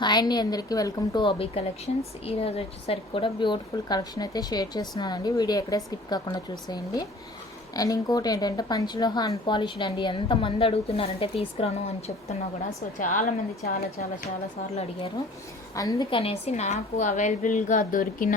Hi అండి అందరికీ. Welcome to అబీ collections ఈరోజు వచ్చేసరికి కూడా బ్యూటిఫుల్ కలెక్షన్ అయితే షేర్ చేస్తున్నానండి. వీడియో ఎక్కడే స్కిప్ కాకుండా చూసేయండి. అండ్ ఇంకోటి ఏంటంటే పంచలోహ అన్పాలిష్డ్ అండి. ఎంతమంది అడుగుతున్నారంటే తీసుకురాను అని చెప్తున్నా కూడా. సో చాలామంది చాలా చాలా చాలా సార్లు అడిగారు. అందుకనేసి నాకు అవైలబుల్గా దొరికిన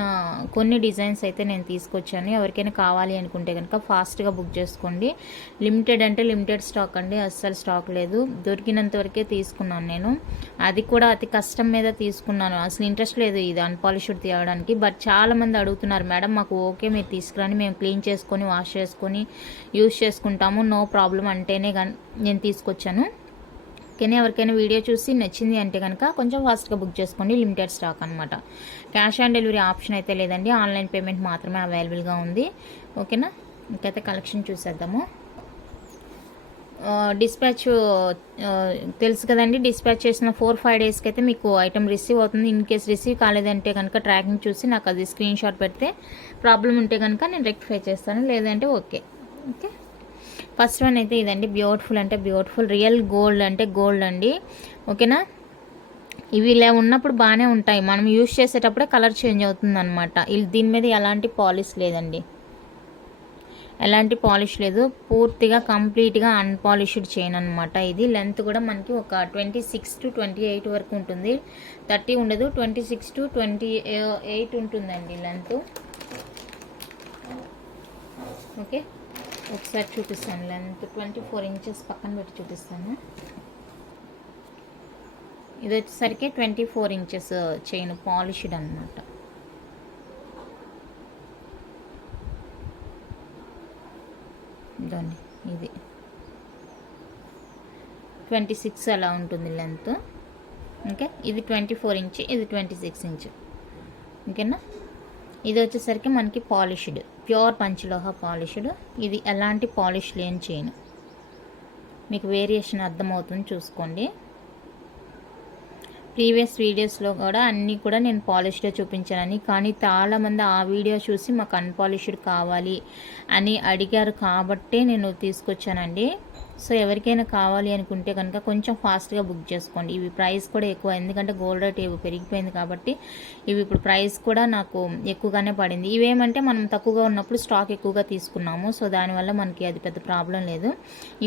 కొన్ని డిజైన్స్ అయితే నేను తీసుకొచ్చాను. ఎవరికైనా కావాలి అనుకుంటే కనుక ఫాస్ట్గా బుక్ చేసుకోండి. లిమిటెడ్ అంటే లిమిటెడ్ స్టాక్ అండి. అస్సలు స్టాక్ లేదు. దొరికినంత వరకే తీసుకున్నాను నేను. అది కూడా అతి కష్టం మీద తీసుకున్నాను. అసలు ఇంట్రెస్ట్ లేదు ఇది అన్పాలిష్డ్ తీయడానికి. బట్ చాలామంది అడుగుతున్నారు మేడం మాకు ఓకే మీరు తీసుకురండి. మేము క్లీన్ చేసుకొని వాష్ చేసుకొని యూస్ చేసుకుంటాము. నో ప్రాబ్లం అంటేనే కానీ నేను తీసుకొచ్చాను. కానీ ఎవరికైనా వీడియో చూసి నచ్చింది అంటే కనుక కొంచెం ఫాస్ట్గా బుక్ చేసుకోండి. లిమిటెడ్ స్టాక్ అనమాట క్యాష్ ఆన్ డెలివరీ ఆప్షన్ అయితే లేదండి. ఆన్లైన్ పేమెంట్ మాత్రమే అవైలబుల్గా ఉంది. ఓకేనా? ఇంకైతే కలెక్షన్ చూసేద్దాము. డిస్పాచ్ తెలుసు కదండి. డిస్పాచ్ చేసిన ఫోర్ ఫైవ్ డేస్కి అయితే మీకు ఐటమ్ రిసీవ్ అవుతుంది. ఇన్ కేస్ రిసీవ్ కాలేదంటే కనుక ట్రాకింగ్ చూసి నాకు అది స్క్రీన్ షాట్ పెడితే ప్రాబ్లం ఉంటే కనుక నేను రెక్టిఫై చేస్తాను. లేదంటే ఓకే. ఓకే? ఫస్ట్ వన్ అయితే ఇదండి బ్యూటిఫుల్ అంటే బ్యూటిఫుల్ రియల్ గోల్డ్ అంటే గోల్డ్ అండి. ఓకేనా? ఇవి ఇలా ఉన్నప్పుడు బాగానే ఉంటాయి. మనం యూజ్ చేసేటప్పుడే కలర్ చేంజ్ అవుతుంది అనమాట దీని మీద ఎలాంటి పాలిష్ లేదండి. ఎలాంటి పాలిష్ లేదు. పూర్తిగా కంప్లీట్గా అన్పాలిష్డ్ చైన్ అనమాట ఇది. లెంత్ కూడా మనకి ఒక twenty six to twenty eight వరకు ఉంటుంది. థర్టీ ఉండదు twenty six to twenty eight ఉంటుందండి లెంత్ ఓకే? ఒకసారి చూపిస్తాను లెంత్ ట్వంటీ ఫోర్ ఇంచెస్ పక్కన పెట్టి చూపిస్తాను. ఇది వచ్చేసరికి twenty four inches chain polished అనమాట దాన్ని ఇది. ట్వంటీ సిక్స్ అలా ఉంటుంది లెంత్ ఓకే ఇది ట్వంటీ ఫోర్ ఇంచ్ ఇది ట్వంటీ సిక్స్ ఇంచ్. ఓకేనా? ఇది వచ్చేసరికి మనకి పాలిష్డ్. Pure పంచలోహ polished. ఇది ఎలాంటి పాలిష్ లేని చైన్. మీకు వేరియేషన్ అర్థమవుతుంది చూసుకోండి. ప్రీవియస్ వీడియోస్లో కూడా అన్నీ కూడా నేను పాలిష్డే చూపించానని కానీ చాలామంది ఆ వీడియో చూసి మాకు అన్పాలిష్డ్ కావాలి అని అడిగారు కాబట్టే నేను తీసుకొచ్చానండి. సో ఎవరికైనా కావాలి అనుకుంటే కనుక కొంచెం ఫాస్ట్గా బుక్ చేసుకోండి. ఇవి ప్రైస్ కూడా ఎక్కువ ఎందుకంటే గోల్డ్ రేట్ పెరిగిపోయింది కాబట్టి ఇవి ఇప్పుడు ప్రైస్ కూడా నాకు ఎక్కువగానే పడింది. ఇవేమంటే మనం తక్కువగా ఉన్నప్పుడు స్టాక్ ఎక్కువగా తీసుకున్నాము సో దానివల్ల మనకి అది పెద్ద ప్రాబ్లం లేదు.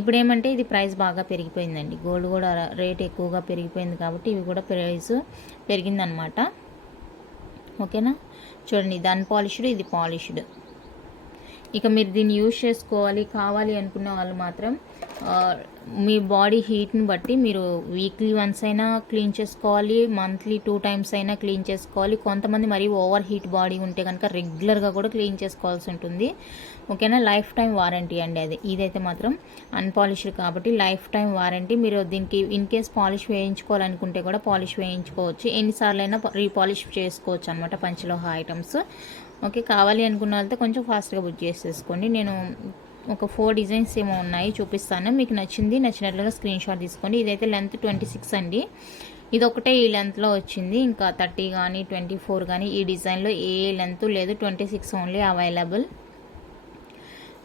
ఇప్పుడు ఏమంటే ఇది ప్రైస్ బాగా పెరిగిపోయిందండి. గోల్డ్ కూడా రేట్ ఎక్కువగా పెరిగిపోయింది కాబట్టి ఇవి కూడా ప్రైస్ పెరిగిందనమాట. ఓకేనా? చూడండి ఇది అన్పాలిష్డ్ ఇది పాలిష్డ్ ఇక మీరు దీన్ని యూజ్ చేసుకోవాలి కావాలి అనుకున్న వాళ్ళు మాత్రం మీ బాడీ హీట్ని బట్టి మీరు వీక్లీ వన్స్ అయినా క్లీన్ చేసుకోవాలి మంత్లీ టూ టైమ్స్ అయినా క్లీన్ చేసుకోవాలి. కొంతమంది మరీ ఓవర్ హీట్ బాడీ ఉంటే కనుక రెగ్యులర్గా కూడా క్లీన్ చేసుకోవాల్సి ఉంటుంది. ఓకేనా? లైఫ్ టైం వారంటీ అండి అది. ఇదైతే మాత్రం అన్పాలిష్డ్ కాబట్టి లైఫ్ టైం వారంటీ. మీరు దీనికి ఇన్ కేస్ పాలిష్ వేయించుకోవాలనుకుంటే కూడా పాలిష్ వేయించుకోవచ్చు. ఎన్నిసార్లు అయినా రీపాలిష్ చేసుకోవచ్చు అనమాట పంచలోహ ఐటమ్స్. ఓకే కావాలి అనుకున్న వాళ్ళతో కొంచెం ఫాస్ట్గా బుక్ చేసేసుకోండి. నేను ఒక ఫోర్ డిజైన్స్ ఏమో ఉన్నాయి చూపిస్తాను. మీకు నచ్చింది నచ్చినట్లుగా స్క్రీన్ షాట్ తీసుకోండి. ఇదైతే లెంత్ ట్వంటీ సిక్స్ అండి. ఇది ఒకటే ఈ లెంత్లో వచ్చింది. ఇంకా థర్టీ కానీ ట్వంటీ ఫోర్ కానీ ఈ డిజైన్లో ఏ లెంత్ లేదు. Twenty six only available.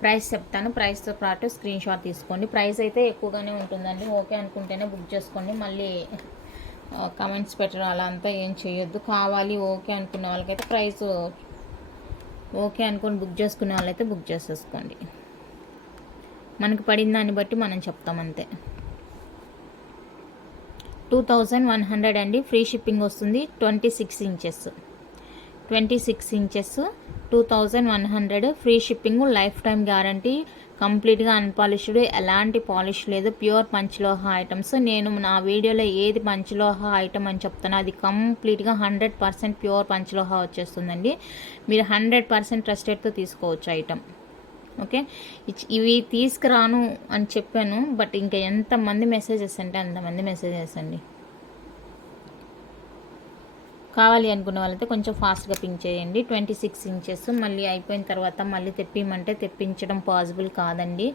Price చెప్తాను. ప్రైస్తో పాటు స్క్రీన్ షాట్ తీసుకోండి. ప్రైస్ అయితే ఎక్కువగానే ఉంటుందండి. ఓకే అనుకుంటేనే బుక్ చేసుకోండి. మళ్ళీ కమెంట్స్ పెట్టడం అలా అంతా ఏం చేయొద్దు. కావాలి ఓకే అనుకున్న వాళ్ళకైతే ప్రైస్ ఓకే అనుకొని బుక్ చేసుకునే వాళ్ళైతే బుక్ చేసేసుకోండి. మనకు పడిన దాన్ని బట్టి మనం చెప్తాం అంతే. టూ థౌజండ్ వన్ హండ్రెడ్ అండి. ఫ్రీ షిప్పింగ్ వస్తుంది. Twenty six inches. Twenty six inches two thousand one hundred. Free shipping lifetime guarantee. కంప్లీట్గా అన్పాలిష్డ్ ఎలాంటి పాలిష్ లేదు. Pure పంచలోహ items. నేను నా వీడియోలో ఏది పంచలోహ ఐటమ్ అని చెప్తానో అది కంప్లీట్గా హండ్రెడ్ పర్సెంట్ ప్యూర్ పంచలోహ వచ్చేస్తుందండి. మీరు హండ్రెడ్ పర్సెంట్ ట్రస్టెడ్తో తీసుకోవచ్చు ఐటమ్. ఓకే? ఇవి తీసుకురాను అని చెప్పాను బట్ ఇంకా ఎంతమంది మెసేజెస్ అంటే అంతమంది మెసేజెస్ అండి. కావాలి అనుకున్న వాళ్ళైతే కొంచెం ఫాస్ట్గా పింక్ చేయండి. Twenty six inches. మళ్ళీ అయిపోయిన తర్వాత మళ్ళీ తెప్పిమంటే తెప్పించడం పాసిబుల్ కాదండి.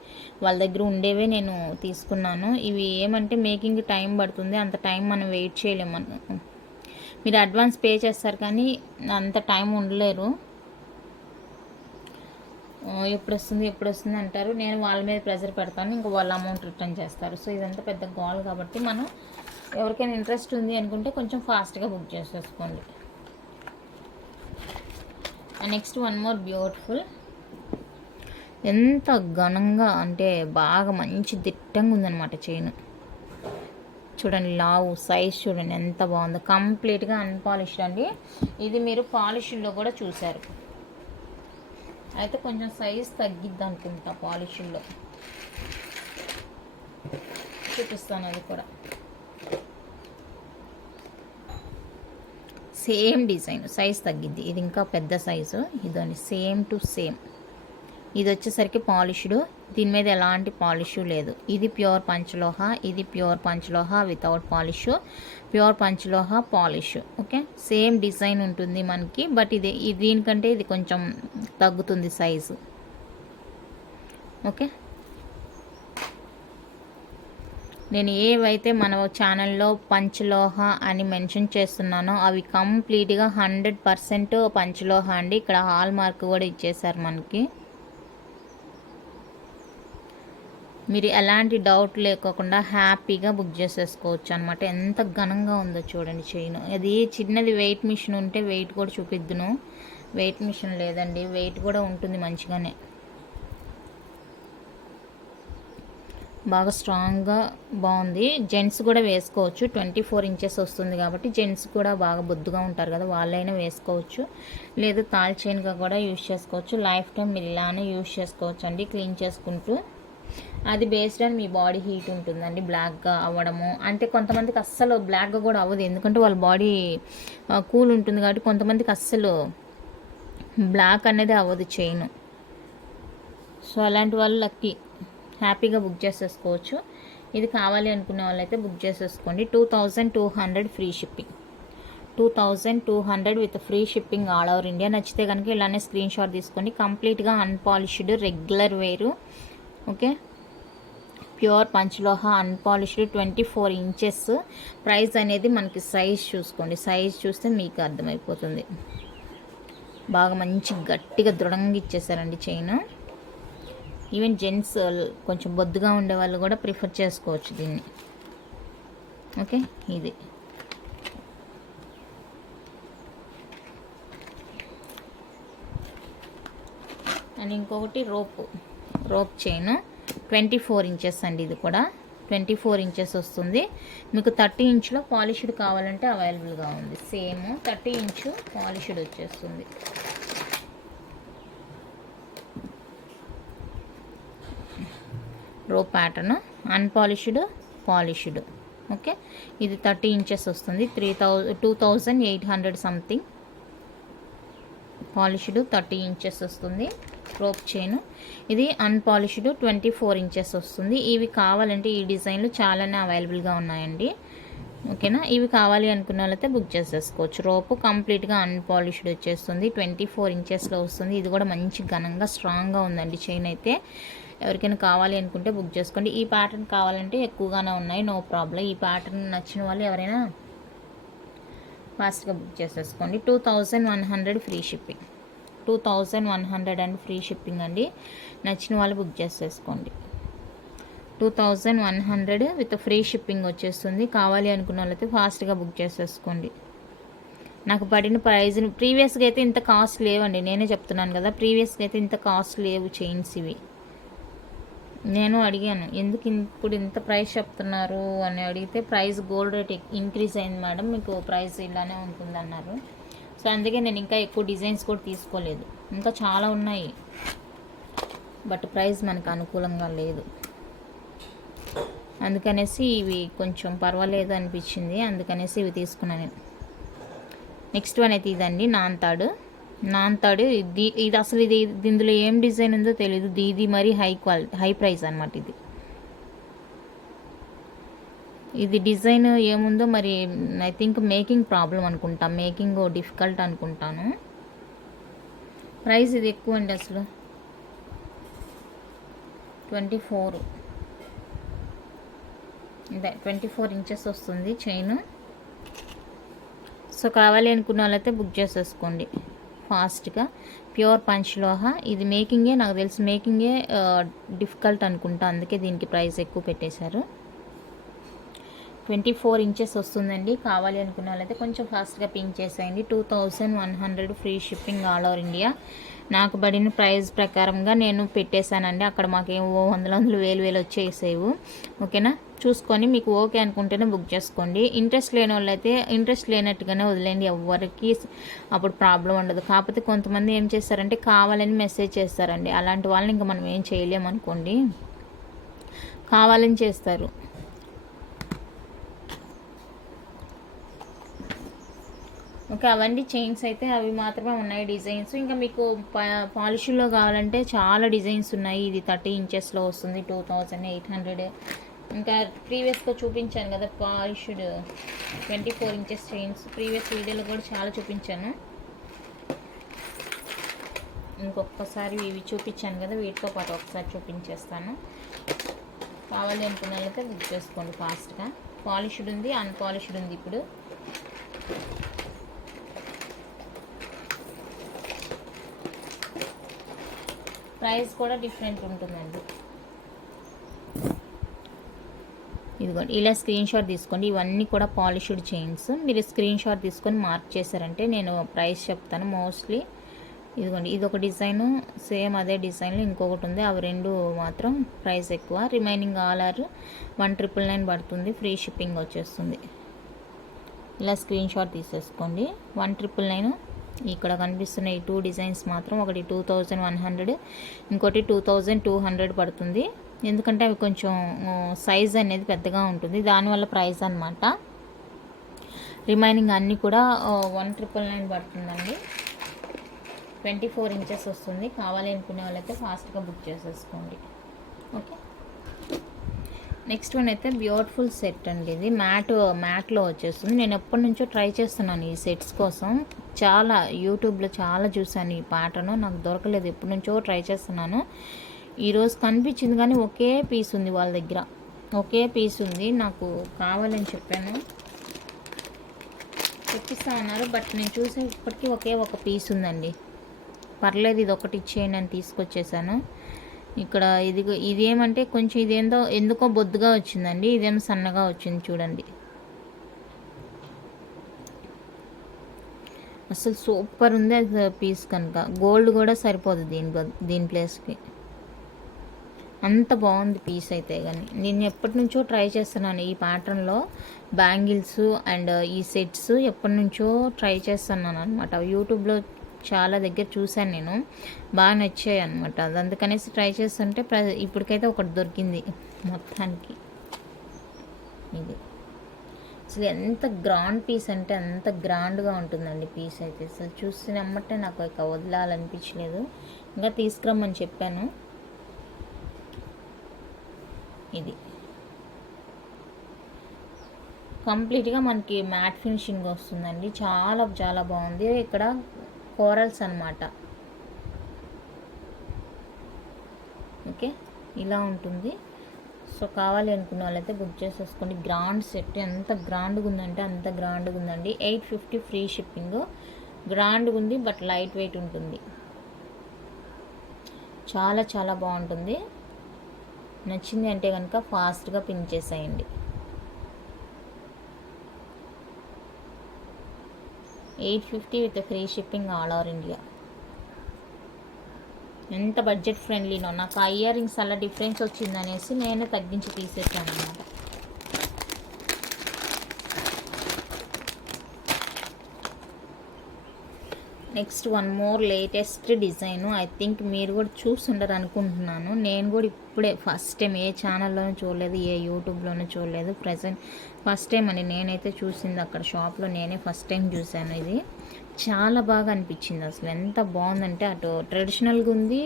వాళ్ళ దగ్గర ఉండేవే నేను తీసుకున్నాను. ఇవి ఏమంటే మేకింగ్ టైం పడుతుంది. అంత టైం మనం వెయిట్ చేయలేము. మీరు అడ్వాన్స్ పే చేస్తారు కానీ అంత టైం ఉండలేరు. ఎప్పుడు వస్తుంది ఎప్పుడు వస్తుంది అంటారు. నేను వాళ్ళ మీద ప్రెజర్ పెడతాను. ఇంకా వాళ్ళ అమౌంట్ రిటర్న్ చేస్తారు. సో ఇదంతా పెద్ద గోల్ కాబట్టి మనం ఎవరికైనా ఇంట్రెస్ట్ ఉంది అనుకుంటే కొంచెం ఫాస్ట్గా బుక్ చేసేసుకోండి. Next one more beautiful. ఎంత ఘనంగా అంటే బాగా మంచి దిట్టంగా ఉందన్నమాట చైన్. చూడండి లావు సైజ్ చూడండి ఎంత బాగుందో. కంప్లీట్గా అన్పాలిష్డ్ అండి. ఇది మీరు పాలిష్లో కూడా చూసారు. అయితే కొంచెం సైజ్ తగ్గిద్ది అనుకుంటా పాలిష్లో చూపిస్తాను అది కూడా. సేమ్ డిజైన్ సైజ్ తగ్గిద్ది. ఇది ఇంకా పెద్ద సైజు ఇదని సేమ్ టు సేమ్. ఇది వచ్చేసరికి పాలిష్డ్. దీని మీద ఎలాంటి పాలిష్ లేదు. ఇది ప్యూర్ పంచలోహ ఇది ప్యూర్ పంచలోహ వితౌట్ పాలిష్. ప్యూర్ పంచలోహ పాలిష్ ఓకే? సేమ్ డిజైన్ ఉంటుంది మనకి బట్ ఇది దీనికంటే ఇది కొంచెం తగ్గుతుంది సైజు. ఓకే? నేను ఏవైతే మన ఛానల్లో పంచలోహ అని మెన్షన్ చేస్తున్నానో అవి కంప్లీట్గా హండ్రెడ్ పర్సెంట్ పంచలోహ అండి. ఇక్కడ హాల్ మార్క్ కూడా ఇచ్చేసారు మనకి. మీరు ఎలాంటి డౌట్ లేకోకుండా హ్యాపీగా బుక్ చేసేసుకోవచ్చు అనమాట ఎంత ఘనంగా ఉందో చూడండి చైన్. అది చిన్నది వెయిట్ మిషన్ ఉంటే వెయిట్ కూడా చూపిద్దును. వెయిట్ మిషన్ లేదండి. వెయిట్ కూడా ఉంటుంది మంచిగానే. బాగా స్ట్రాంగ్గా బాగుంది జెంట్స్ కూడా వేసుకోవచ్చు. ట్వంటీ ఫోర్ ఇంచెస్ వస్తుంది కాబట్టి జెంట్స్ కూడా బాగా బొద్దుగా ఉంటారు కదా వాళ్ళైనా వేసుకోవచ్చు. లేదు తాల్ చైన్గా కూడా యూజ్ చేసుకోవచ్చు. లైఫ్ టైం మీరు ఇలానే యూజ్ చేసుకోవచ్చు అండి క్లీన్ చేసుకుంటూ. అది బేస్డ్ అని మీ బాడీ హీట్ ఉంటుందండి బ్లాక్గా అవ్వడము. అంటే కొంతమందికి అస్సలు బ్లాక్గా కూడా అవ్వదు. ఎందుకంటే వాళ్ళ బాడీ కూల్ ఉంటుంది కాబట్టి కొంతమందికి అస్సలు బ్లాక్ అనేది అవ్వదు చైన్. సో అలాంటి వాళ్ళు లక్కీ. హ్యాపీగా బుక్ చేసేసుకోవచ్చు. ఇది కావాలి అనుకునే వాళ్ళైతే బుక్ చేసేసుకోండి. Two thousand two hundred free shipping. Two thousand two hundred with free shipping all over India. నచ్చితే కనుక ఇలానే స్క్రీన్ షాట్ తీసుకోండి. కంప్లీట్గా అన్పాలిష్డ్ రెగ్యులర్ వేరు. Okay? Pure పంచలోహ unpolished twenty four inches. Price అనేది మనకి సైజ్ చూసుకోండి. సైజ్ చూస్తే మీకు అర్థమైపోతుంది. బాగా మంచి గట్టిగా దృఢంగా ఇచ్చేసారండి చైన్. ఈవెన్ జెంట్స్ uh, కొంచెం బొద్దుగా ఉండే వాళ్ళు కూడా ప్రిఫర్ చేసుకోవచ్చు దీన్ని. ఓకే ఇది. అండ్ ఇంకొకటి rope. Rope chain twenty four inches అండి ఇది కూడా. ట్వంటీ ఫోర్ ఇంచెస్ వస్తుంది. మీకు థర్టీ ఇంచ్లో పాలిష్డ్ కావాలంటే అవైలబుల్గా ఉంది. సేమ్ థర్టీ ఇంచు పాలిష్డ్ వచ్చేస్తుంది. Row pattern unpolished polished okay? ఇది థర్టీ ఇంచెస్ వస్తుంది. Three thou two thousand eight hundred something. Polished thirty inches వస్తుంది. రోప్ చైన్ ఇది అన్పాలిష్డ్ ట్వంటీ ఫోర్ ఇంచెస్ వస్తుంది. ఇవి కావాలంటే ఈ డిజైన్లు చాలానే అవైలబుల్గా ఉన్నాయండి. ఓకేనా? ఇవి కావాలి అనుకున్న వాళ్ళైతే బుక్ చేసేసుకోవచ్చు. రోపు కంప్లీట్గా అన్పాలిష్డ్ వచ్చేస్తుంది. ట్వంటీ ఫోర్ ఇంచెస్లో వస్తుంది. ఇది కూడా మంచి ఘనంగా స్ట్రాంగ్గా ఉందండి చైన్ అయితే. ఎవరికైనా కావాలి అనుకుంటే బుక్ చేసుకోండి. ఈ ప్యాటర్న్ కావాలంటే ఎక్కువగానే ఉన్నాయి. నో ప్రాబ్లం ఈ ప్యాటర్న్ నచ్చిన వాళ్ళు ఎవరైనా ఫాస్ట్గా బుక్ చేసేసుకోండి. Two thousand one hundred free shipping two thousand one hundred and free shipping అండి. నచ్చిన వాళ్ళు బుక్ చేసేసుకోండి. Two thousand one hundred with free shipping వచ్చేస్తుంది. కావాలి అనుకున్న వాళ్ళైతే ఫాస్ట్గా బుక్ చేసేసుకోండి. నాకు పడిన ప్రైజ్ ప్రీవియస్గా అయితే ఇంత కాస్ట్ లేవండి. నేనే చెప్తున్నాను కదా ప్రీవియస్గా అయితే ఇంత కాస్ట్ లేవు చైన్స్ ఇవి. నేను అడిగాను ఎందుకు ఇప్పుడు ఇంత ప్రైస్ చెప్తున్నారు? అని అడిగితే ప్రైస్ గోల్డ్ రేట్ ఇంక్రీజ్ అయింది మేడం మీకు ప్రైస్ ఇలానే ఉంటుంది అన్నారు. సో అందుకే నేను ఇంకా ఎక్కువ డిజైన్స్ కూడా తీసుకోలేదు. ఇంకా చాలా ఉన్నాయి. బట్ ప్రైస్ మనకు అనుకూలంగా లేదు. అందుకనేసి ఇవి కొంచెం పర్వాలేదు అనిపించింది. అందుకనేసి ఇవి తీసుకున్నాను నెక్స్ట్ వన్ అయితే ఇదండి నాన్ తాడు. నాంతాడు. ఇది ఇది అసలు ఇది ఇందులో ఏం డిజైన్ ఉందో తెలియదు ఇది మరీ హై క్వాలిటీ హై ప్రైస్ అనమాట ఇది. ఇది డిజైన్ ఏముందో మరి ఐ థింక్ మేకింగ్ ప్రాబ్లం అనుకుంటా. మేకింగ్ డిఫికల్ట్ అనుకుంటాను. ప్రైస్ ఇది ఎక్కువ అండి అసలు. Twenty four. ఇదే ట్వంటీ ఫోర్ ఇంచెస్ వస్తుంది చైన్. సో కావాలి అనుకున్న వాళ్ళైతే బుక్ చేసేసుకోండి. ఫాస్ట్గా. ప్యూర్ పంచలోహ ఇది మేకింగే నాకు తెలిసి మేకింగే డిఫికల్ట్ అనుకుంటా. అందుకే దీనికి ప్రైస్ ఎక్కువ పెట్టేశారు. ట్వంటీ ఫోర్ ఇంచెస్ వస్తుందండి. కావాలి అనుకున్న వాళ్ళైతే కొంచెం ఫాస్ట్గా పింక్ చేసేయండి. Two thousand one hundred free shipping all over India. నాకు పడిన ప్రైస్ ప్రకారంగా నేను పెట్టేశానండి. అక్కడ మాకేం ఓ వందల వందలు వేలు వేలు వచ్చేసేవు. ఓకేనా? చూసుకొని మీకు ఓకే అనుకుంటేనే బుక్ చేసుకోండి. ఇంట్రెస్ట్ లేని వాళ్ళైతే ఇంట్రెస్ట్ లేనట్టుగానే వదిలేండి ఎవరికి అప్పుడు ప్రాబ్లం ఉండదు. కాకపోతే కొంతమంది ఏం చేస్తారంటే కావాలని మెసేజ్ చేస్తారండి. అలాంటి వాళ్ళని ఇంకా మనం ఏం చేయలేమనుకోండి. కావాలని చేస్తారు. ఓకే అవన్నీ చైన్స్ అయితే అవి మాత్రమే ఉన్నాయి డిజైన్స్. ఇంకా మీకు పాలిష్లో కావాలంటే చాలా డిజైన్స్ ఉన్నాయి. ఇది థర్టీ ఇంచెస్లో వస్తుంది టూ థౌజండ్ ఎయిట్ హండ్రెడ్. ఇంకా ప్రీవియస్గా చూపించాను కదా polished twenty four inches chains. Previous వీడియోలో కూడా చాలా చూపించాను. ఇంకొకసారి ఇవి చూపించాను కదా వీటితో పాటు ఒకసారి చూపించేస్తాను. కావాలి అనుకున్న వాళ్ళకి బుక్ చేసుకోండి ఫాస్ట్గా. పాలిష్డ్ ఉంది అన్పాలిష్డ్ ఉంది ఇప్పుడు. ప్రైస్ కూడా డిఫరెంట్ ఉంటుందండి. ఇదిగోండి ఇలా స్క్రీన్ షాట్ తీసుకోండి. ఇవన్నీ కూడా పాలిష్డ్ చైన్స్. మీరు స్క్రీన్ షాట్ తీసుకొని మార్క్ చేశారంటే నేను ప్రైస్ చెప్తాను మోస్ట్లీ. ఇదిగోండి ఇది ఒక డిజైన్ సేమ్ అదే డిజైన్లో ఇంకొకటి ఉంది. అవి రెండు మాత్రం ప్రైస్ ఎక్కువ. Remaining all are one triple nine పడుతుంది. ఫ్రీ షిప్పింగ్ వచ్చేస్తుంది. ఇలా స్క్రీన్ షాట్ తీసేసుకోండి. వన్ ట్రిపుల్ నైన్ ఇక్కడ కనిపిస్తున్న ఈ టూ డిజైన్స్ మాత్రం ఒకటి టూ థౌజండ్ వన్ హండ్రెడ్ ఇంకోటి టూ థౌజండ్ టూ హండ్రెడ్ పడుతుంది. ఎందుకంటే అవి కొంచెం సైజ్ అనేది పెద్దగా ఉంటుంది. దానివల్ల ప్రైస్ అనమాట రిమైనింగ్ అన్నీ కూడా వన్ ట్రిపుల్ నైన్ పడుతుందండి. ట్వంటీ ఫోర్ ఇంచెస్ వస్తుంది. కావాలి అనుకునే వాళ్ళైతే ఫాస్ట్గా బుక్ చేసేసుకోండి. ఓకే? నెక్స్ట్ వన్ అయితే బ్యూటిఫుల్ సెట్ అండి ఇది. మ్యాట్ మ్యాట్లో వచ్చేస్తుంది. నేను ఎప్పటి నుంచో ట్రై చేస్తున్నాను ఈ సెట్స్ కోసం. చాలా యూట్యూబ్లో చాలా చూశాను ఈ పాటను. నాకు దొరకలేదు ఎప్పటి నుంచో ట్రై చేస్తున్నాను. ఈరోజు కనిపించింది కానీ ఒకే పీస్ ఉంది వాళ్ళ దగ్గర. ఒకే పీస్ ఉంది నాకు కావాలని చెప్పాను. తెప్పిస్తా అన్నారు బట్ నేను చూసే ఇప్పటికీ ఒకే ఒక పీస్ ఉందండి. పర్లేదు ఇది ఒకటి ఇచ్చేయండి అని తీసుకొచ్చేసాను. ఇక్కడ ఇది ఇదేమంటే కొంచెం ఇదేందో ఎందుకో బొద్దుగా వచ్చిందండి ఇదేమో సన్నగా వచ్చింది చూడండి. అసలు సూపర్ ఉంది అది పీస్ కనుక. గోల్డ్ కూడా సరిపోదు దీని దీని ప్లేస్కి. అంత బాగుంది పీస్ అయితే కానీ నేను ఎప్పటి నుంచో ట్రై చేస్తున్నాను ఈ ప్యాటర్న్లో. బ్యాంగిల్స్ అండ్ ఈ సెట్స్ ఎప్పటి నుంచో ట్రై చేస్తున్నాను అనమాట యూట్యూబ్లో చాలా దగ్గర చూశాను నేను. బాగా నచ్చాయి అనమాట అది అందుకనేసి ట్రై చేస్తుంటే ఇప్పటికైతే ఒకటి దొరికింది మొత్తానికి. ఇది. అసలు ఎంత గ్రాండ్ పీస్ అంటే అంత గ్రాండ్గా ఉంటుందండి పీస్ అయితే. అసలు చూసినమ్మటే నాకు ఇక వదలాలనిపించలేదు. ఇంకా తీసుకురమ్మని చెప్పాను. ఇది. కంప్లీట్గా మనకి మ్యాట్ ఫినిషింగ్ వస్తుందండి. చాలా చాలా బాగుంది. ఇక్కడ కోరల్స్ అనమాట ఓకే ఇలా ఉంటుంది. సో కావాలి అనుకున్న వాళ్ళైతే బుక్ చేసేసుకోండి. గ్రాండ్ సెట్ ఎంత గ్రాండ్గా ఉందంటే అంత గ్రాండ్గా ఉందండి. ఎయిట్ ఫిఫ్టీ ఫ్రీ షిప్పింగ్ గ్రాండ్గా ఉంది బట్ లైట్ వెయిట్ ఉంటుంది. చాలా చాలా బాగుంటుంది. నచ్చింది అంటే కనుక ఫాస్ట్గా పిన్ చేసేయండి. Eight fifty with free shipping all over India ఎంత బడ్జెట్ ఫ్రెండ్లీనో నాకు ఆ ఇయర్ రింగ్స్ అలా డిఫరెన్స్ వచ్చిందనేసి నేనే తగ్గించి తీసేసాను అనమాట next one more latest design I think మీరు కూడా చూస్తుండరు అనుకుంటున్నాను నేను కూడా ఇప్పుడే ఫస్ట్ టైం ఏ ఛానల్లోనూ చూడలేదు ఏ యూట్యూబ్లోనూ చూడలేదు. ప్రజెంట్ ఫస్ట్ టైం అని నేనైతే చూసింది అక్కడ షాప్లో నేనే ఫస్ట్ టైం చూశాను ఇది. చాలా బాగా అనిపించింది అసలు. ఎంత బాగుందంటే అటు ట్రెడిషనల్గా ఉంది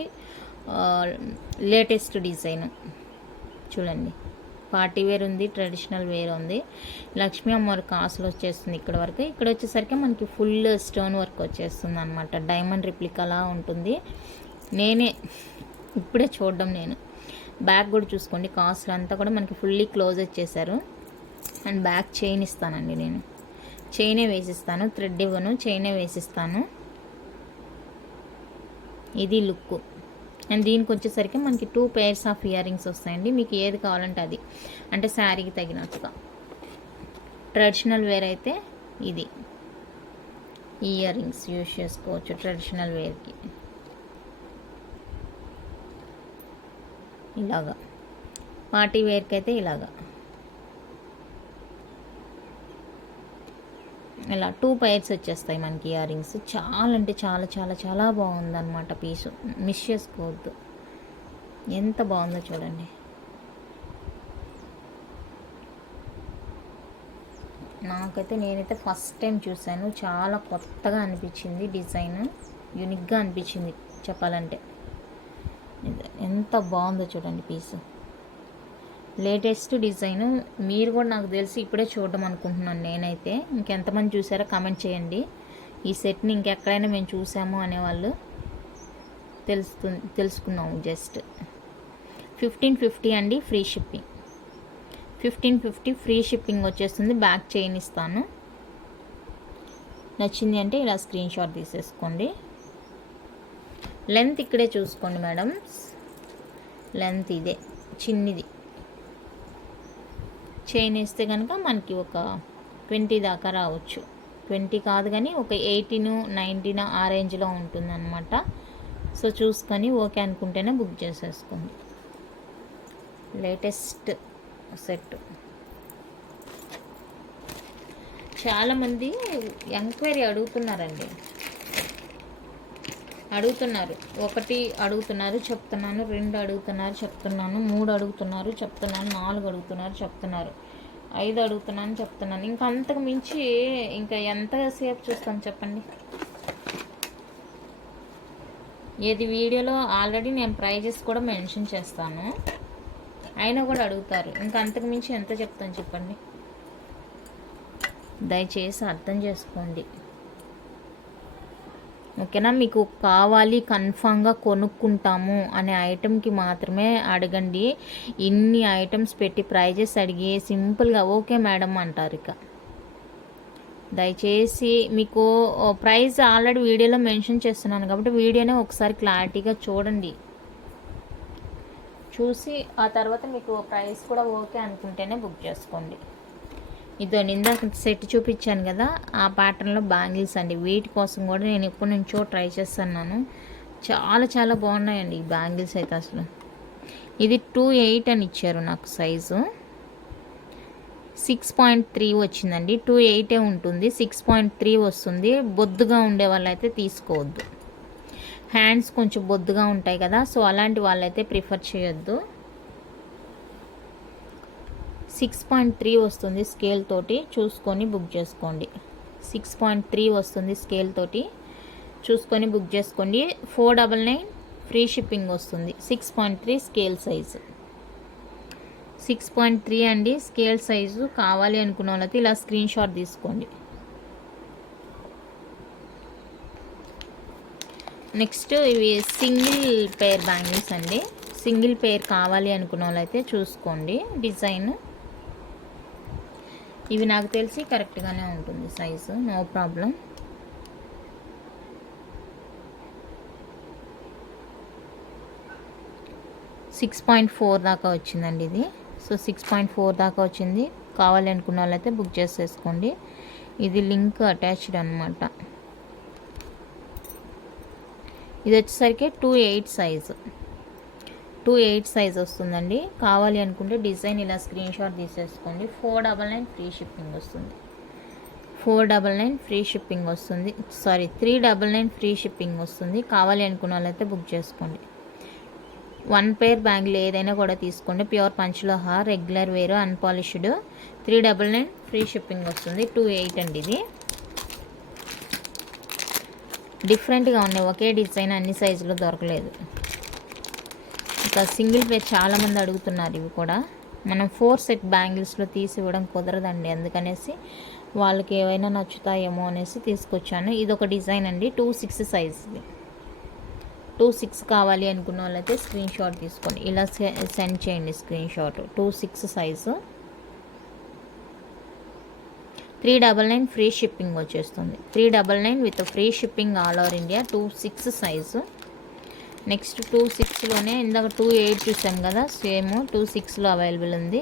లేటెస్ట్ డిజైన్. చూడండి పార్టీ వేర్ ఉంది ట్రెడిషనల్ వేర్ ఉంది. లక్ష్మీ అమ్మవారి కాసులు వచ్చేస్తుంది ఇక్కడ వరకు. ఇక్కడ వచ్చేసరికి మనకి ఫుల్ స్టోన్ వర్క్ వచ్చేస్తుంది అనమాట డైమండ్ రిప్లికలా ఉంటుంది. నేనే ఇప్పుడే చూడడం నేను. బ్యాగ్ కూడా చూసుకోండి కాసులు అంతా కూడా మనకి ఫుల్లీ క్లోజ్ వచ్చేసారు. అండ్ బ్యాక్ చైన్ ఇస్తానండి నేను. చైనే వేసిస్తాను థ్రెడ్ ఇవ్వను చైనే వేసిస్తాను. ఇది లుక్ అండ్ దీనికి వచ్చేసరికి మనకి two pairs of earrings వస్తాయండి. మీకు ఏది కావాలంటే అది. అంటే శారీకి తగినట్టుగా ట్రెడిషనల్ వేర్ అయితే ఇది. ఇయర్ రింగ్స్ యూజ్ చేసుకోవచ్చు ట్రెడిషనల్ వేర్కి ఇలాగా. పార్టీ వేర్కి అయితే ఇలాగా. ఇలా టూ పైర్స్ వచ్చేస్తాయి మనకి ఇయర్ రింగ్స్. చాలా అంటే చాలా చాలా చాలా బాగుందన్నమాట పీసు. మిస్ చేసుకోవద్దు. ఎంత బాగుందో చూడండి. నాకైతే నేనైతే ఫస్ట్ టైం చూశాను. చాలా కొత్తగా అనిపించింది డిజైన్. యూనిక్గా అనిపించింది చెప్పాలంటే. ఎంత బాగుందో చూడండి పీస్. లేటెస్ట్ డిజైన్ మీరు కూడా నాకు తెలిసి ఇప్పుడే చూడడం అనుకుంటున్నాను నేనైతే. ఇంకెంతమంది చూసారో కామెంట్ చేయండి. ఈ సెట్ని ఇంకెక్కడైనా మేము చూసాము అనేవాళ్ళు తెలుసు తెలుసుకున్నాము జస్ట్ ఫిఫ్టీన్ ఫిఫ్టీ అండి free shipping fifteen fifty free shipping వచ్చేస్తుంది బ్యాక్ చైన్ ఇస్తాను. నచ్చింది అంటే ఇలా స్క్రీన్ షాట్ తీసేసుకోండి. లెంత్ ఇక్కడే చూసుకోండి మేడం లెంత్ ఇదే చిన్నది. చైన్ వేస్తే కనుక మనకి ఒక ట్వంటీ దాకా రావచ్చు. ట్వంటీ కాదు కానీ ఒక ఎయిటీన్ నైన్టీన్ ఆ రేంజ్లో ఉంటుందన్నమాట. సో చూసుకొని ఓకే అనుకుంటేనే బుక్ చేసేసుకోండి. Latest set. చాలామంది ఎంక్వైరీ అడుగుతున్నారండి. అడుగుతున్నారు. ఒకటి అడుగుతున్నారు చెప్తున్నాను. రెండు అడుగుతున్నారు చెప్తున్నాను. మూడు అడుగుతున్నారు చెప్తున్నాను. నాలుగు అడుగుతున్నారు చెప్తున్నారు ఐదు అడుగుతున్నాను చెప్తున్నాను. ఇంకా అంతకు మించి ఇంకా ఎంతసేపు చూస్తాను చెప్పండి? ఏది వీడియోలో ఆల్రెడీ నేను ప్రైజెస్ కూడా మెన్షన్ చేస్తాను. అయినా కూడా అడుగుతారు. ఇంకా అంతకు మించి ఎంత చెప్తాను చెప్పండి? దయచేసి అర్థం చేసుకోండి. ఓకేనా? మీకు కావాలి కన్ఫామ్గా కొనుక్కుంటాము అనే ఐటెంకి మాత్రమే అడగండి. ఇన్ని ఐటమ్స్ పెట్టి ప్రైజెస్ అడిగి సింపుల్గా ఓకే మేడం అంటారు ఇక. దయచేసి మీకు ప్రైస్ ఆల్రెడీ వీడియోలో మెన్షన్ చేస్తున్నాను కాబట్టి వీడియోనే ఒకసారి క్లారిటీగా చూడండి. చూసి ఆ తర్వాత మీకు ప్రైస్ కూడా ఓకే అనుకుంటేనే బుక్ చేసుకోండి. ఇదో ఇందాక సెట్ చూపించాను కదా ఆ ప్యాటర్న్లో బ్యాంగిల్స్ అండి. వీటి కోసం కూడా నేను ఎప్పటి నుంచో ట్రై చేస్తున్నాను. చాలా చాలా బాగున్నాయండి ఈ బ్యాంగిల్స్ అయితే అసలు. ఇది టూ ఎయిట్ అని ఇచ్చారు నాకు సైజు సిక్స్ పాయింట్ త్రీ వచ్చిందండి. టూ ఎయిటే ఉంటుంది. సిక్స్ పాయింట్ త్రీ వస్తుంది. బొద్దుగా ఉండే వాళ్ళైతే తీసుకోవద్దు. హ్యాండ్స్ కొంచెం బొద్దుగా ఉంటాయి కదా సో అలాంటి వాళ్ళైతే ప్రిఫర్ చేయొద్దు. సిక్స్ పాయింట్ త్రీ వస్తుంది స్కేల్ తోటి చూసుకొని బుక్ చేసుకోండి. సిక్స్ పాయింట్ త్రీ వస్తుంది స్కేల్ తోటి చూసుకొని బుక్ చేసుకోండి. Four double nine free shipping వస్తుంది. Six point three scale size. Six point three అండి స్కేల్ సైజు. కావాలి అనుకున్న వాళ్ళకి ఇలా స్క్రీన్ షాట్ తీసుకోండి. నెక్స్ట్ ఇవి సింగిల్ పేర్ బ్యాంగిల్స్ అండి. సింగిల్ పేర్ కావాలి అనుకున్న వాళ్ళైతే చూసుకోండి. డిజైన్ ఇవి నాకు తెలిసి కరెక్ట్గానే ఉంటుంది size. No problem six point four దాకా వచ్చిందండి ఇది. సో సిక్స్ పాయింట్ ఫోర్ దాకా వచ్చింది. కావాలి అనుకున్న వాళ్ళైతే బుక్ చేసేసుకోండి. ఇది లింక్ అటాచ్డ్ అనమాట ఇది వచ్చేసరికి two eight size. Two eight size వస్తుందండి. కావాలి అనుకుంటే డిజైన్ ఇలా స్క్రీన్ షాట్ తీసేసుకోండి. Four double nine free shipping వస్తుంది. Four double nine free shipping వస్తుంది. Sorry three double nine free shipping వస్తుంది. కావాలి అనుకున్న వాళ్ళైతే బుక్ చేసుకోండి. వన్ పేర్ బ్యాంగిల్ ఏదైనా కూడా తీసుకోండి. Pure పంచలోహ regular wear unpolished. Three double nine free shipping వస్తుంది. టూ ఎయిట్ అండి ఇది. డిఫరెంట్గా ఉన్నాయి. ఒకే డిజైన్ అన్ని సైజులో దొరకలేదు. ఇంకా సింగిల్ పేర్ చాలామంది అడుగుతున్నారు ఇవి కూడా. మనం ఫోర్ సెట్ బ్యాంగిల్స్లో తీసి ఇవ్వడం కుదరదండి. అందుకనేసి వాళ్ళకి ఏవైనా నచ్చుతాయేమో అనేసి తీసుకొచ్చాను. ఇది ఒక డిజైన్ అండి. టూ సిక్స్ సైజ్ది టూ సిక్స్ కావాలి అనుకున్న వాళ్ళైతే స్క్రీన్ షాట్ తీసుకోండి. ఇలా సెండ్ చేయండి screen shot. Two six size. Three double nine free shipping వచ్చేస్తుంది. Three double nine with free shipping all over India. Two six size. Next two సిక్స్లోనే ఇందాక two eight చూసాం కదా సేమ్ టూ సిక్స్లో available ఉంది.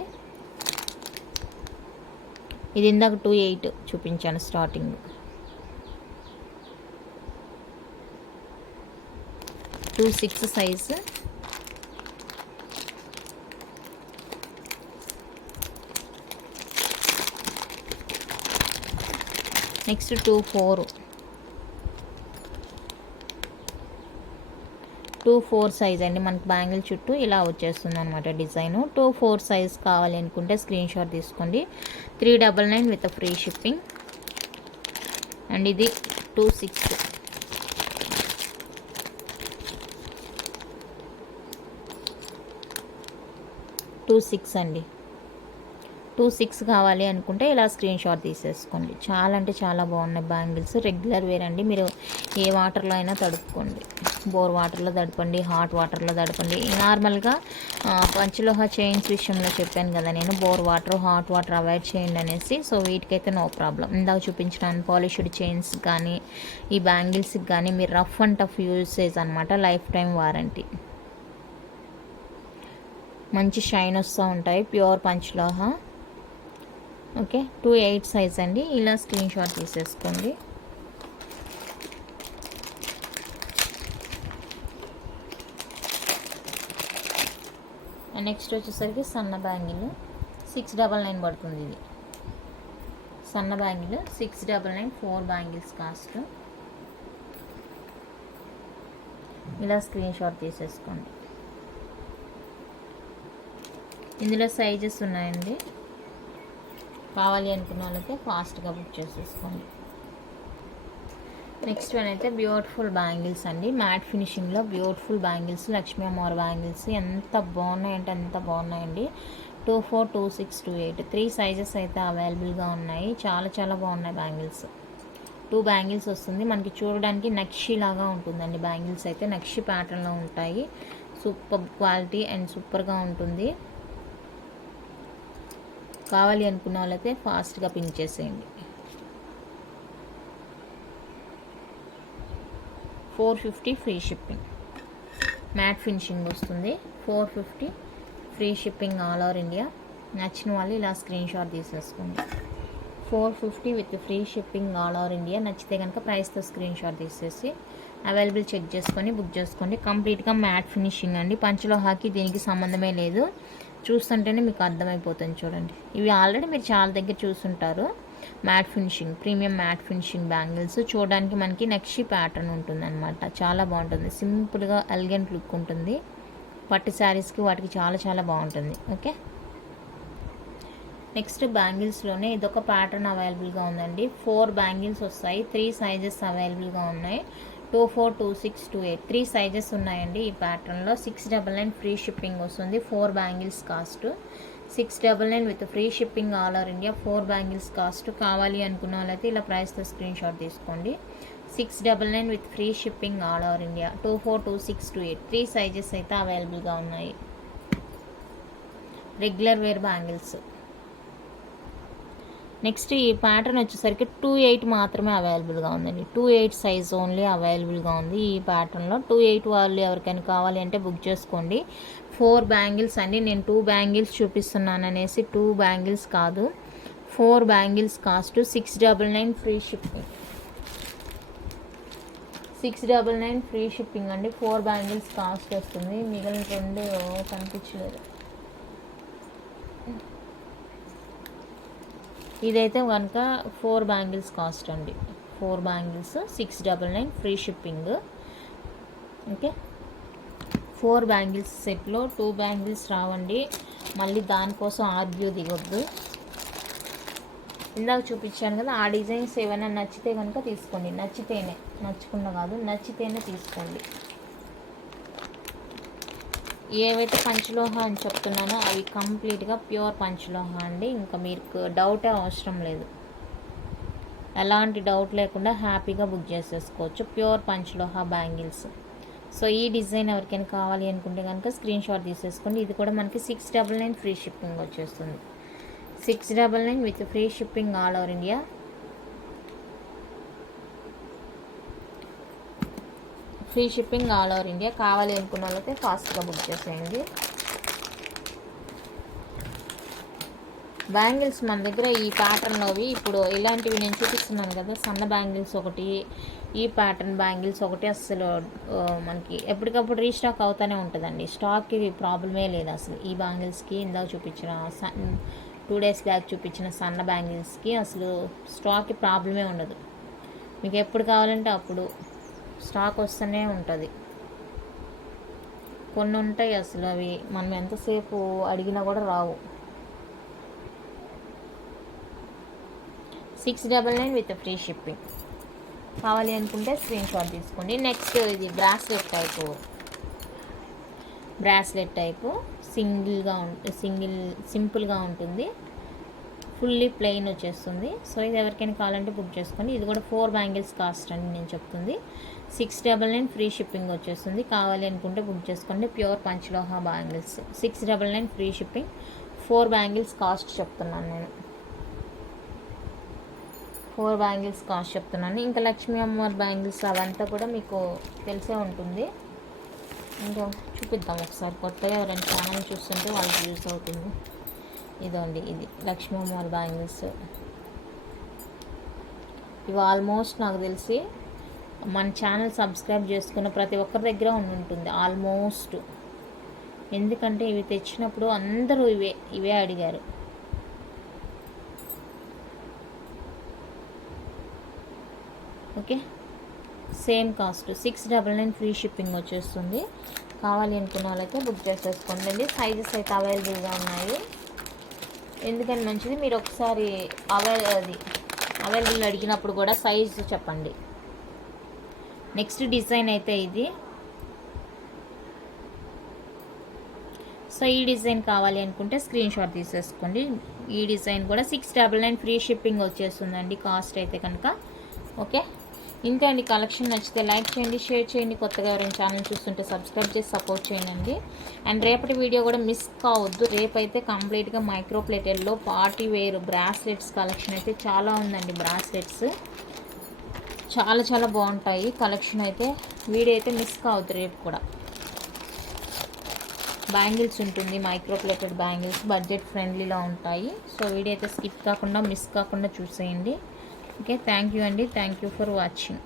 ఇది ఇందాక టూ ఎయిట్ చూపించాను starting. Two six size. Next two four. Two four size అండి. మనకి బ్యాంగిల్ చుట్టూ ఇలా వచ్చేస్తుంది అనమాట డిజైన్. టూ ఫోర్ సైజ్ కావాలి అనుకుంటే స్క్రీన్ షాట్ తీసుకోండి. Three double nine with free shipping. And ఇది టూ సిక్స్. టూ సిక్స్ అండి. టూ సిక్స్ కావాలి అనుకుంటే ఇలా స్క్రీన్ షాట్ తీసేసుకోండి. చాలా అంటే చాలా బాగున్నాయి బ్యాంగిల్స్. రెగ్యులర్ వేర్ అండి. మీరు ఏ వాటర్లో అయినా తడుపుకోండి. బోర్ వాటర్లో తడపండి హాట్ వాటర్లో తడపండి. నార్మల్గా పంచలోహ చైన్స్ విషయంలో చెప్పాను కదా నేను. Bore water hot water avoid చేయండి అనేసి. సో వీటికైతే నో ప్రాబ్లం. ఇందాక చూపించిన అన్పాలిష్డ్ చైన్స్ కానీ ఈ బ్యాంగిల్స్కి కానీ మీరు రఫ్ అండ్ టఫ్ యూసేజ్ అనమాట లైఫ్ టైం వారంటీ. మంచి షైన్ వస్తూ ఉంటాయి. Pure పంచలోహ. Okay two eight size అండి. ఇలా స్క్రీన్ షాట్ తీసేసుకోండి. నెక్స్ట్ వచ్చేసరికి సన్న బ్యాంగిల్. సిక్స్ డబల్ నైన్ పడుతుంది ఇది. సన్న bangle six double nine four bangles cost. ఇలా స్క్రీన్ షాట్ తీసేసుకోండి. ఇందులో సైజెస్ ఉన్నాయండి. కావాలి అనుకున్న వాళ్ళకి ఫాస్ట్గా బుక్ చేసేసుకోండి. నెక్స్ట్ వన్ అయితే బ్యూటిఫుల్ బ్యాంగిల్స్ అండి. మ్యాట్ ఫినిషింగ్లో బ్యూటిఫుల్ బ్యాంగిల్స్ లక్ష్మీ అమ్మవారి బ్యాంగిల్స్ ఎంత బాగున్నాయంటే ఎంత బాగున్నాయండి. Two four two six two eight three sizes అయితే అవైలబుల్గా ఉన్నాయి. చాలా చాలా బాగున్నాయి బ్యాంగిల్స్. టూ బ్యాంగిల్స్ వస్తుంది. మనకి చూడడానికి నక్షి లాగా ఉంటుందండి బ్యాంగిల్స్ అయితే. నక్షి ప్యాటర్న్లో ఉంటాయి. సూపర్ క్వాలిటీ అండ్ సూపర్గా ఉంటుంది. కావాలి అనుకున్న వాళ్ళైతే ఫాస్ట్గా పిన్ చేసేయండి. Four fifty free shipping. Matte finishing వస్తుంది. Four fifty free shipping all over India. నచ్చిన వాళ్ళు ఇలా స్క్రీన్ షాట్ తీసేసుకోండి. Four fifty with free shipping all over India. నచ్చితే కనుక ప్రైస్తో స్క్రీన్ షాట్ తీసేసి అవైలబుల్ చెక్ చేసుకొని బుక్ చేసుకోండి కంప్లీట్గా మ్యాట్ ఫినిషింగ్ అండి. పంచలోహాకి దీనికి సంబంధమే లేదు. చూస్తుంటేనే మీకు అర్థమైపోతుంది చూడండి. ఇవి ఆల్రెడీ మీరు చాలా దగ్గర చూస్తుంటారు matte finishing premium matte finishing bangles. చూడడానికి మనకి నెక్స్ట్ ప్యాటర్న్ ఉంటుందన్నమాట. చాలా బాగుంటుంది. సింపుల్గా ఎలిగెంట్ లుక్ ఉంటుంది. పట్టు శారీస్కి వాటికి చాలా చాలా బాగుంటుంది. ఓకే? నెక్స్ట్ బ్యాంగిల్స్లోనే ఇదొక ప్యాటర్న్ అవైలబుల్గా ఉందండి. ఫోర్ బ్యాంగిల్స్ వస్తాయి. త్రీ సైజెస్ అవైలబుల్గా ఉన్నాయి. Two four two six two eight three sizes ఉన్నాయండి ఈ ప్యాటర్న్లో six double nine free shipping వస్తుంది. Four bangles cost six double nine with free shipping all over India four bangles cost కావాలి అనుకున్న వాళ్ళైతే ఇలా ప్రైస్తో స్క్రీన్ షాట్ తీసుకోండి. Six double nine with free shipping all over India two four two six two eight three sizes అయితే అవైలబుల్గా ఉన్నాయి. Regular wear bangles next ఈ ప్యాటర్న్ వచ్చేసరికి టూ ఎయిట్ మాత్రమే అవైలబుల్గా ఉందండి. టూ ఎయిట్ సైజ్ ఓన్లీ అవైలబుల్గా ఉంది ఈ ప్యాటర్న్లో టూ ఎయిట్ వాళ్ళు ఎవరికైనా కావాలి అంటే బుక్ చేసుకోండి. ఫోర్ బ్యాంగిల్స్ అండి. నేను టూ బ్యాంగిల్స్ చూపిస్తున్నాను అనేసి టూ బ్యాంగిల్స్ కాదు. Four bangles cost six double nine free shipping six double nine free shipping అండి. ఫోర్ బ్యాంగిల్స్ కాస్ట్ వస్తుంది. మిగిలిన రెండు కనిపించలేదు. ఇదైతే కనుక ఫోర్ బ్యాంగిల్స్ కాస్ట్ అండి. Four bangles six double nine free shipping. Okay? Four bangles సెట్లో టూ బ్యాంగిల్స్ రావండి. మళ్ళీ దానికోసం ఆర్గ్యూ దిగొద్దు. ఇందాక చూపించాను కదా ఆ డిజైన్స్ ఏమైనా నచ్చితే కనుక తీసుకోండి. నచ్చితేనే నచ్చుకున్న కాదు నచ్చితేనే తీసుకోండి. ఏవైతే పంచలోహ అని చెప్తున్నానో అవి కంప్లీట్గా ప్యూర్ పంచలోహ అండి. ఇంకా మీకు డౌటే అవసరం లేదు. ఎలాంటి డౌట్ లేకుండా హ్యాపీగా బుక్ చేసేసుకోవచ్చు. Pure పంచలోహ bangles. సో ఈ డిజైన్ ఎవరికైనా కావాలి అనుకుంటే కనుక స్క్రీన్ షాట్ తీసేసుకోండి. ఇది కూడా మనకి six double nine free shipping వచ్చేస్తుంది. Six double nine with free shipping all over India. Free shipping all over India కావాలి అనుకున్న వాళ్ళైతే ఫాస్ట్గా బుక్ చేసేయండి. బ్యాంగిల్స్ మన దగ్గర ఈ ప్యాటర్న్లోవి ఇప్పుడు ఇలాంటివి నేను చూపిస్తున్నాను కదా సన్న బ్యాంగిల్స్ ఒకటి ఈ ప్యాటర్న్ బ్యాంగిల్స్ ఒకటి అసలు మనకి ఎప్పటికప్పుడు రీస్టాక్ అవుతూనే ఉంటుందండి. స్టాక్కి ప్రాబ్లమే లేదు అసలు. ఈ బ్యాంగిల్స్కి ఇందాక చూపించిన సన్ టూ డేస్ బ్యాక్ చూపించిన సన్న బ్యాంగిల్స్కి అసలు స్టాక్కి ప్రాబ్లమే ఉండదు. మీకు ఎప్పుడు కావాలంటే అప్పుడు స్టాక్ వస్తూనే ఉంటుంది. కొన్ని ఉంటాయి అసలు అవి మనం ఎంతసేపు అడిగినా కూడా రావు. Six double nine with free shipping. కావాలి అనుకుంటే స్క్రీన్ షాట్ తీసుకోండి. నెక్స్ట్ ఇది బ్రాస్లెట్ టైపు. Bracelet type. సింగిల్గా ఉంటుంది సింగిల్ సింపుల్గా ఉంటుంది. ఫుల్లీ ప్లెయిన్ వచ్చేస్తుంది. సో ఇది ఎవరికైనా కావాలంటే బుక్ చేసుకోండి. ఇది కూడా ఫోర్ బ్యాంగిల్స్ కాస్ట్ అని నేను చెప్తుంది. Six double nine free shipping వచ్చేస్తుంది. కావాలి అనుకుంటే బుక్ చేసుకోండి. Pure పంచలోహ bangles. Six double nine free shipping. Four bangles cost చెప్తున్నాను నేను. ఫోర్ బ్యాంగిల్స్ కాస్ట్ చెప్తున్నాను. ఇంకా లక్ష్మీ అమ్మవారి బ్యాంగిల్స్ అవంతా కూడా మీకు తెలిసే ఉంటుంది. ఇంకా చూపిద్దాం ఒకసారి. కొత్తగా ఎవరైనా ఛానల్ చూస్తుంటే వాళ్ళకి యూస్ అవుతుంది. ఇదండి ఇది. లక్ష్మీ అమ్మవారి బ్యాంగిల్స్. ఇవి ఆల్మోస్ట్ నాకు తెలిసి మన ఛానల్ సబ్స్క్రైబ్ చేసుకున్న ప్రతి ఒక్కరి దగ్గర ఉంటుంది ఆల్మోస్ట్. ఎందుకంటే ఇవి తెచ్చినప్పుడు అందరూ ఇవే ఇవే అడిగారు. Okay? Same cost six double nine free shipping వచ్చేస్తుంది. కావాలి అనుకున్న వాళ్ళైతే బుక్ చేసేసుకోండి. సైజెస్ అయితే అవైలబుల్గా ఉన్నాయి. ఎందుకని మంచిది మీరు ఒకసారి అవైల్ అది అవైలబుల్ అడిగినప్పుడు కూడా సైజ్ చెప్పండి. నెక్స్ట్ డిజైన్ అయితే ఇది. సో ఈ డిజైన్ కావాలి అనుకుంటే స్క్రీన్ షాట్ తీసేసుకోండి. ఈ డిజైన్ కూడా six double nine free shipping వచ్చేస్తుందండి. కాస్ట్ అయితే కనుక. ఓకే? ఇంతే అండి కలెక్షన్ నచ్చితే లైక్ చేయండి షేర్ చేయండి. కొత్తగా ఎవరైనా ఛానల్ చూస్తుంటే సబ్స్క్రైబ్ చేసి సపోర్ట్ చేయండి. అండ్ రేపటి వీడియో కూడా మిస్ కావద్దు. రేపైతే కంప్లీట్గా మైక్రో ప్లేటెల్లో పార్టీ వేర్ బ్రాస్లెట్స్ కలెక్షన్ అయితే చాలా ఉందండి బ్రాస్లెట్స్. చాలా చాలా బాగుంటాయి. కలెక్షన్ అయితే వీడియో అయితే మిస్ కావద్దు రేపు కూడా. బ్యాంగిల్స్ ఉంటుంది మైక్రోప్లేటెడ్ బ్యాంగిల్స్ బడ్జెట్ ఫ్రెండ్లీలో ఉంటాయి. సో వీడియో అయితే స్కిప్ కాకుండా మిస్ కాకుండా చూసేయండి. ఓకే థ్యాంక్ యూ అండి. Thank you for watching